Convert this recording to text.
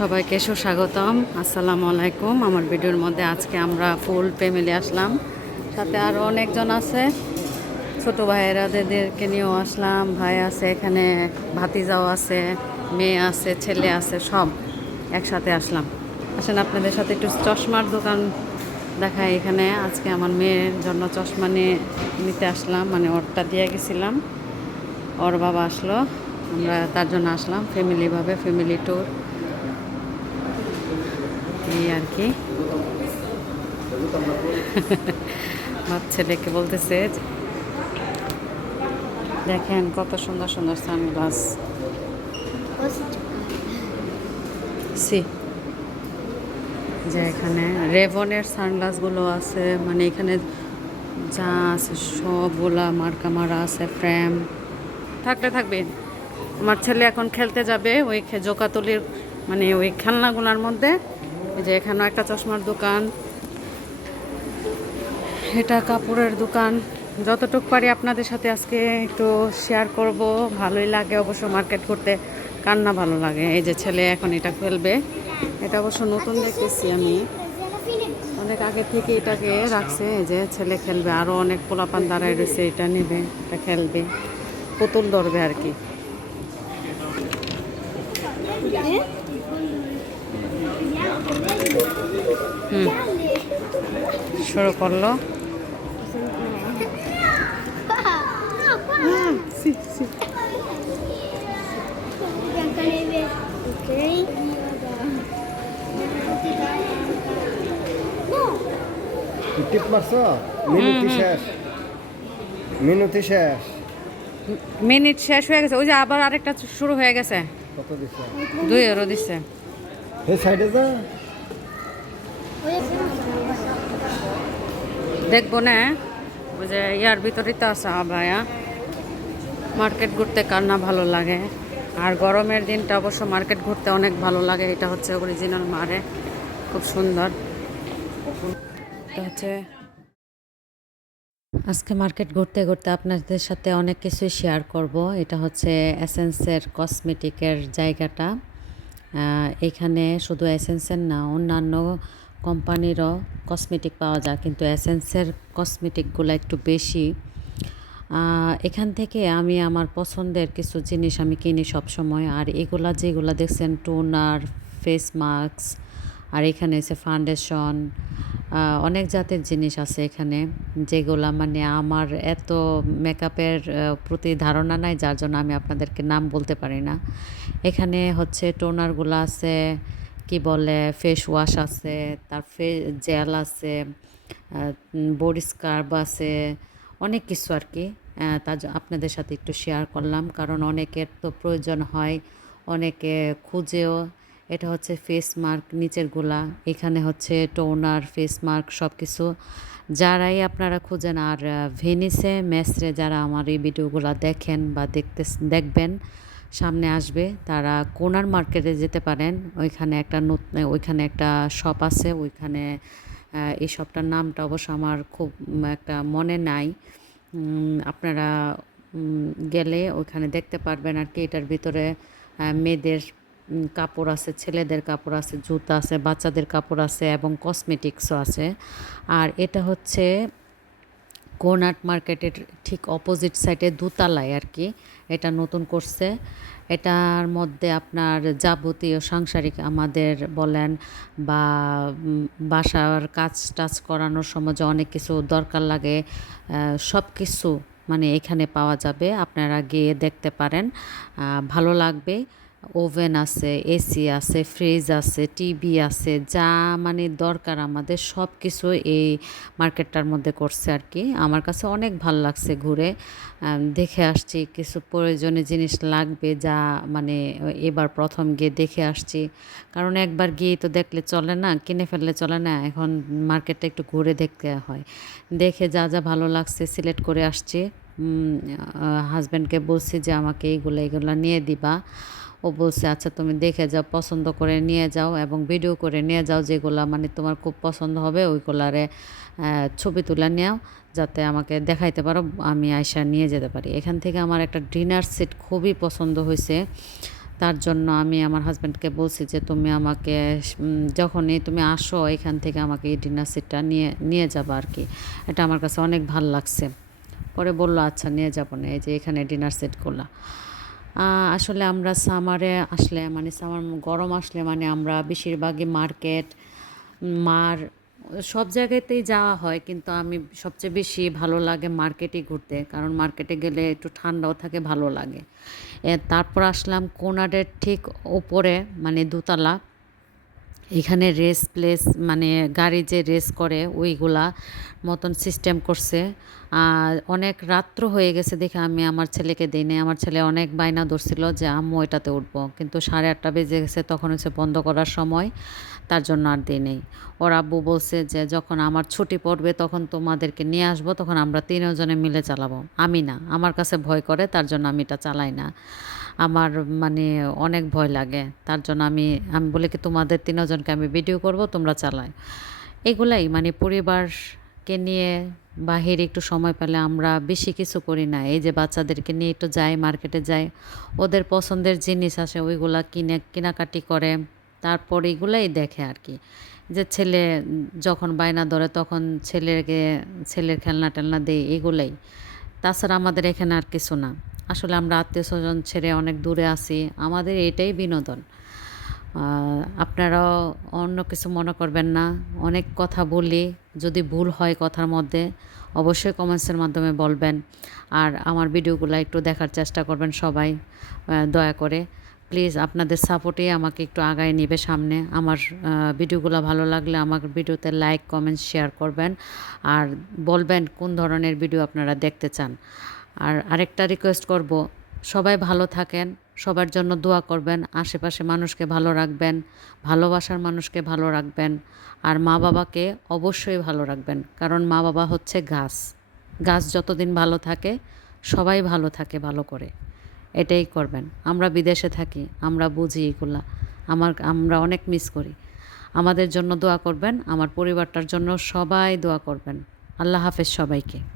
সবাইকে সুস্বাগতম। আসসালামু আলাইকুম। আমার ভিডিওর মধ্যে আজকে আমরা ফুল ফ্যামিলি আসলাম। সাথে আরও অনেকজন আছে। ছোট ভাইয়েরাদেরকে নিয়েও আসলাম। ভাই আছে এখানে, ভাতিজাও আছে, মেয়ে আছে, ছেলে আছে, সব একসাথে আসলাম। আসেন আপনাদের সাথে একটু চশমার দোকান দেখায় এখানে। আজকে আমার মেয়ের জন্য চশমা নিয়ে নিতে আসলাম। মানে ওরটা দিয়ে গেছিলাম। ওর বাবা আসলো। আমরা তার জন্য আসলাম। ফ্যামিলিভাবে ফ্যামিলি ট্যুর এই আর কি? আমার ছেলেকে বলতেছে দেখেন কত সুন্দর সুন্দর সানগ্লাস। সি, যে এখানে রেভনের সানগ্লাসগুলো আছে মানে এখানে যা আছে সবগুলা মার্কা মারা আছে, ফ্রেম। থাকলে থাকবে। আমার ছেলে এখন খেলতে যাবে ওই জোকাতলির মানে ওই খেলনাগুলোর মধ্যে। যে এখানেও একটা চশমার দোকান। এটা কাপড়ের দোকান। যতটুক পারি আপনাদের সাথে আজকে একটু শেয়ার করব। ভালোই লাগে অবশ্য মার্কেট করতে। কার না ভালো লাগে। এই যে ছেলে এখন এটা খেলবে এটা অবশ্য নতুন দেখতেছি আমি। অনেক আগে থেকে এটাকে রাখছে। এই যে ছেলে খেলবে। আরও অনেক পোলাপান দাঁড়ায় রয়েছে। এটা নেবে, এটা খেলবে। পুতুল ধরবে আর কি। হুম। শুরু করল। টিপ মারছ? মিনিটি শেষ। শেষ। মিনিট শেষ হয়ে গেছে। ওই যে আবার আরেকটা শুরু হয়ে গেছে। কত দিছে? দুই এরও দিচ্ছে হে সাইডে যা। দেখব না যে ইয়ার ভিতরে তো আছে আবায়া মার্কেট ঘুরতে কার না ভালো লাগে। আর গরমের দিনটা অবশ্য মার্কেট ঘুরতে অনেক ভালো লাগে, এটা হচ্ছে অরিজিনাল মারে। খুব সুন্দর। এটা হচ্ছে আজকে মার্কেট ঘুরতে ঘুরতে আপনাদের সাথে অনেক কিছুই শেয়ার করব। এটা হচ্ছে এসেন্সের কসমেটিকের জায়গাটা। এখানে শুধু এসেন্সের না, অন্যান্য কোম্পানিরও কসমেটিক পাওয়া যায়, কিন্তু এসেন্সের কসমেটিকগুলো একটু বেশি। এখান থেকে আমি আমার পছন্দের কিছু জিনিস আমি কিনি সব সময় আর এগুলা যেগুলা দেখছেন, টোনার, ফেস মাস্ক, আর এখানে এসে ফাউন্ডেশন অনেক জাতের জিনিস আছে এখানে, যেগুলা মানে আমার এত মেকআপের প্রতি ধারণা নাই, যার জন্য আমি আপনাদেরকে নাম বলতে পারি না। এখানে হচ্ছে টোনারগুলো আছে কি বলে ফেস ওয়াশ আছে, তার ফে জেল আছে বডি স্কার্ব আছে, অনেক কিছু আর কি। তা আপনাদের সাথে একটু শেয়ার করলাম, কারণ অনেকের তো প্রয়োজন হয়, অনেকে খুঁজেও। এটা হচ্ছে ফেস মার্ক নিচেরগুলা, এখানে হচ্ছে টোনার ফেস মার্ক সব কিছু যারাই আপনারা খুঁজেন, আর ভেনিসে মেসরে যারা আমার এই ভিডিওগুলো দেখেন বা দেখতে দেখবেন সামনে আসবে। তারা কোনার মার্কেটে যেতে পারেন। ওইখানে একটা ওইখানে একটা শপ আছে। ওইখানে এই শপটার নামটা অবশ্য আমার খুব একটা মনে নাই। আপনারা গেলে ওইখানে দেখতে পারবেন আর কি। এটার ভিতরে মেয়েদের কাপড় আছে, ছেলেদের কাপড় আছে, জুতা আছে, বাচ্চাদের কাপড় আছে এবং কসমেটিক্সও আছে। আর এটা হচ্ছে কোনাট মার্কেটের ঠিক অপোজিট সাইডে দুতলায় আর কি। এটা নতুন করছে। এটার মধ্যে আপনার যাবতীয় সাংসারিক আমাদের বলেন বা বাসার কাজ টাজ করানোর সময় যে অনেক কিছু দরকার লাগে সব কিছু মানে এখানে পাওয়া যাবে। আপনারা গিয়ে দেখতে পারেন। ভালো লাগবে। ওভেন আছে, এসি আছে, ফ্রিজ আছে, টিভি আছে, যা মানে দরকার আমাদের সব কিছু এই মার্কেটটার মধ্যে করছে আর কি। আমার কাছে অনেক ভালো লাগছে ঘুরে দেখে আসছি, কিছু প্রয়োজনীয় জিনিস লাগবে যা মানে এবার প্রথম গিয়ে দেখে আসছি। কারণ একবার গিয়ে তো দেখলে চলে না, কিনে ফেললে চলে না, এখন মার্কেটটা একটু ঘুরে দেখতে হয়। দেখে যা যা ভালো লাগছে সিলেক্ট করে আসছি। হাজব্যান্ডকে বলছি যে আমাকে এইগুলো এইগুলো নিয়ে দিবা। ও বলছে আচ্ছা তুমি দেখে যাও, পছন্দ করে নিয়ে যাও এবং ভিডিও করে নিয়ে যাও যেগুলা মানে তোমার খুব পছন্দ হবে, ওইগুলারে ছবি তুলে নেও যাতে আমাকে দেখাইতে পারো, আমি আয়সা নিয়ে যেতে পারি। এখান থেকে আমার একটা ডিনার সেট খুবই পছন্দ হয়েছে। তার জন্য আমি আমার হাজব্যান্ডকে বলছি যে, তুমি আমাকে যখনই তুমি আসো, এখান থেকে আমাকে এই ডিনার সেটটা নিয়ে নিয়ে যাব আর কি এটা আমার কাছে অনেক ভালো লাগছে। পরে বলল আচ্ছা নিয়ে যাব না, এই যে এখানে ডিনার সেটগুলো আসলে আমরা সামারে আসলে মানে সামার গরম আসলে মানে আমরা বেশিরভাগই মার্কেট, মার, সব জায়গাতেই যাওয়া হয়, কিন্তু আমি সবচেয়ে বেশি ভালো লাগে মার্কেটে ঘুরতে, কারণ মার্কেটে গেলে একটু ঠান্ডাও থাকে, ভালো লাগে। তারপর আসলাম কোনাডের ঠিক ওপরে মানে দোতলা। এখানে রেস প্লেস মানে গাড়ি যে রেস করে, ওইগুলা মতন সিস্টেম করছে। আর অনেক রাত্র হয়ে গেছে দেখে আমি আমার ছেলেকে দিই আমার ছেলে অনেক বায়না ধরছিল যে, আম্মু এটাতে উঠবো। কিন্তু সাড়ে আটটা বেজে গেছে, তখন হচ্ছে বন্ধ করার সময় তার জন্য আর দিই নেই। ওর আব্বু বলছে যে, যখন আমার ছুটি পড়বে, তখন তোমাদেরকে নিয়ে আসব, তখন আমরা তিনজনে মিলে চালাবো। আমি না, আমার কাছে ভয় করে, তার জন্য আমি এটা চালাই না। আমার মানে অনেক ভয় লাগে। তার জন্য আমি আমি বলি কি তোমাদের তিনজনকে আমি ভিডিও করব, তোমরা চালায় এগুলাই মানে পরিবারকে নিয়ে বাহিরে একটু সময় পেলে আমরা বেশি কিছু করি না। এই যে বাচ্চাদেরকে নিয়ে একটু যাই, মার্কেটে যাই, ওদের পছন্দের জিনিস আসে, ওইগুলা কিনে, কেনাকাটি করে, তারপর এগুলাই দেখে আর কি। যে ছেলে যখন বায়না ধরে তখন ছেলেকে, ছেলের খেলনা টেলনা দেয় এগুলাই। তাছাড়া আমাদের এখানে আর কিছু না। আসলে আমরা আত্মীয় স্বজন ছেড়ে অনেক দূরে আছি। আমাদের এটাই বিনোদন। আপনারাও অন্য কিছু মনে করবেন না। অনেক কথা বলি, যদি ভুল হয় কথার মধ্যে, অবশ্যই কমেন্টসের মাধ্যমে বলবেন। আর আমার ভিডিওগুলো একটু দেখার চেষ্টা করবেন সবাই দয়া করে। প্লিজ আপনাদের সাপোর্টেই আমাকে একটু আগায় নেবে সামনে। আমার ভিডিওগুলো ভালো লাগলে আমার ভিডিওতে লাইক কমেন্ট শেয়ার করবেন। আর বলবেন কোন ধরনের ভিডিও আপনারা দেখতে চান। আর আরেকটা রিকোয়েস্ট করব, সবাই ভালো থাকেন, সবার জন্য দোয়া করবেন, আশেপাশে মানুষকে ভালো রাখবেন, ভালোবাসার মানুষকে ভালো রাখবেন, আর মা বাবাকে অবশ্যই ভালো রাখবেন, কারণ মা বাবা হচ্ছে গাছ। গাছ যতদিন ভালো থাকে, সবাই ভালো থাকে ভালো করে। এটাই করবেন। আমরা বিদেশে থাকি, আমরা বুঝি এগুলা। আমার, আমরা অনেক মিস করি। আমাদের জন্য দোয়া করবেন, আমার পরিবারটার জন্য সবাই দোয়া করবেন। আল্লাহ হাফেজ সবাইকে।